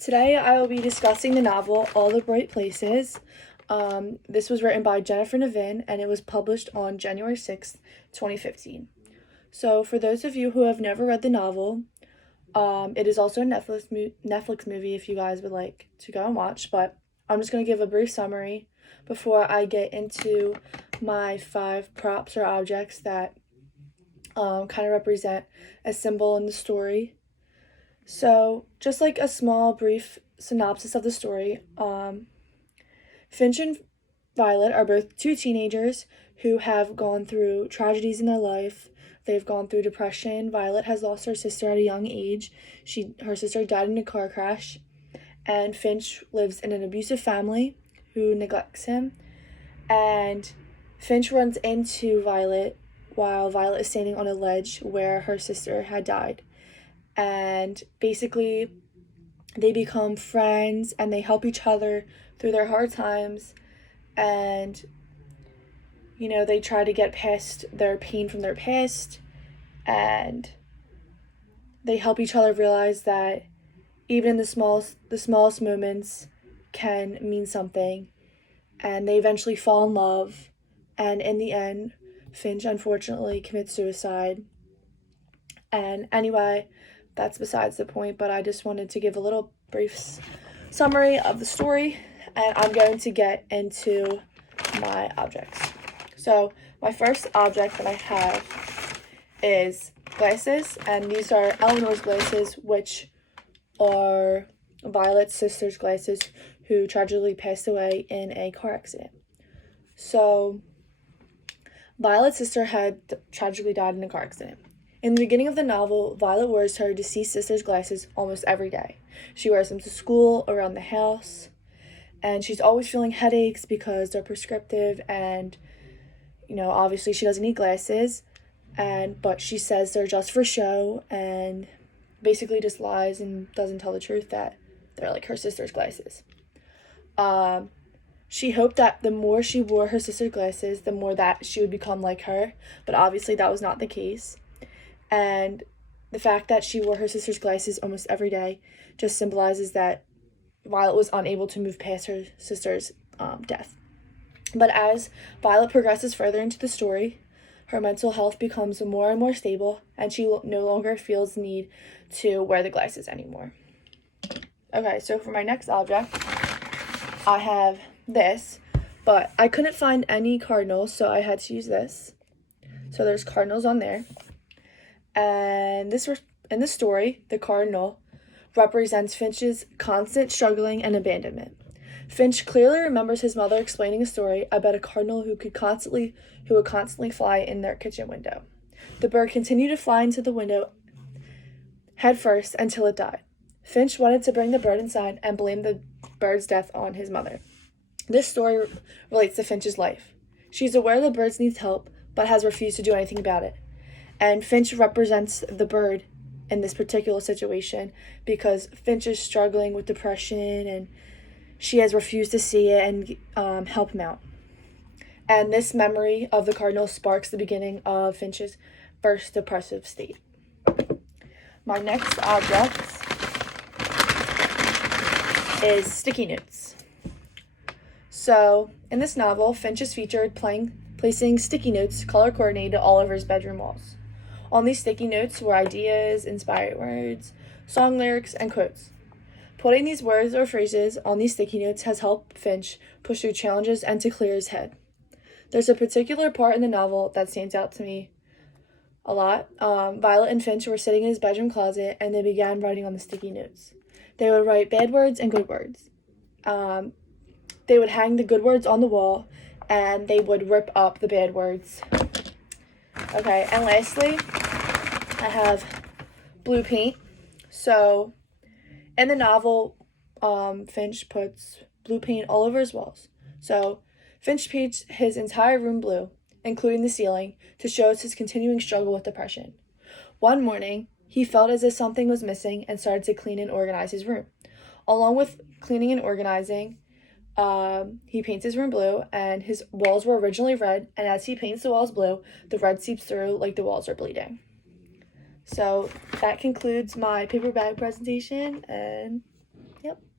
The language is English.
Today I will be discussing the novel All the Bright Places. This was written by Jennifer Nevin and it was published on January 6th, 2015. So for those of you who have never read the novel, it is also a Netflix movie if you guys would like to go and watch, but I'm just going to give a brief summary before I get into my 5 props or objects that kind of represent a symbol in the story. So, just like a small, brief synopsis of the story, Finch and Violet are both 2 teenagers who have gone through tragedies in their life. They've gone through depression. Violet has lost her sister at a young age. Her sister died in a car crash. And Finch lives in an abusive family who neglects him. And Finch runs into Violet while Violet is standing on a ledge where her sister had died. And basically they become friends and they help each other through their hard times, and they try to get past their pain from their past, and they help each other realize that even the smallest moments can mean something, and they eventually fall in love. And in the end, Finch unfortunately commits suicide. And anyway, that's besides the point, but I just wanted to give a little brief summary of the story, and I'm going to get into my objects. So my first object that I have is glasses, and these are Eleanor's glasses, which are Violet's sister's glasses, who tragically passed away in a car accident. So Violet's sister had tragically died in a car accident. In the beginning of the novel, Violet wears her deceased sister's glasses almost every day. She wears them to school, around the house, and she's always feeling headaches because they're prescriptive, and, obviously she doesn't need glasses, but she says they're just for show, and basically just lies and doesn't tell the truth that they're like her sister's glasses. She hoped that the more she wore her sister's glasses, the more that she would become like her, but obviously that was not the case. And the fact that she wore her sister's glasses almost every day just symbolizes that Violet was unable to move past her sister's death. But as Violet progresses further into the story, her mental health becomes more and more stable, and she no longer feels the need to wear the glasses anymore. Okay, so for my next object, I have this, but I couldn't find any cardinals, so I had to use this. So there's cardinals on there. And in the story, the cardinal represents Finch's constant struggling and abandonment. Finch clearly remembers his mother explaining a story about a cardinal who would constantly fly in their kitchen window. The bird continued to fly into the window head first until it died. Finch wanted to bring the bird inside and blame the bird's death on his mother. This story relates to Finch's life. She's aware the bird needs help, but has refused to do anything about it. And Finch represents the bird in this particular situation because Finch is struggling with depression and she has refused to see it and help him out. And this memory of the cardinal sparks the beginning of Finch's first depressive state. My next object is sticky notes. So in this novel, Finch is featured placing sticky notes color coordinated all over his bedroom walls. On these sticky notes were ideas, inspired words, song lyrics, and quotes. Putting these words or phrases on these sticky notes has helped Finch push through challenges and to clear his head. There's a particular part in the novel that stands out to me a lot. Violet and Finch were sitting in his bedroom closet and they began writing on the sticky notes. They would write bad words and good words. They would hang the good words on the wall and they would rip up the bad words. Okay, and lastly, I have blue paint. So in the novel, Finch puts blue paint all over his walls. So Finch paints his entire room blue, including the ceiling, to show his continuing struggle with depression. One morning, he felt as if something was missing and started to clean and organize his room. Along with cleaning and organizing, he paints his room blue, and his walls were originally red, and as he paints the walls blue, the red seeps through like the walls are bleeding. So that concludes my paper bag presentation, and Yep.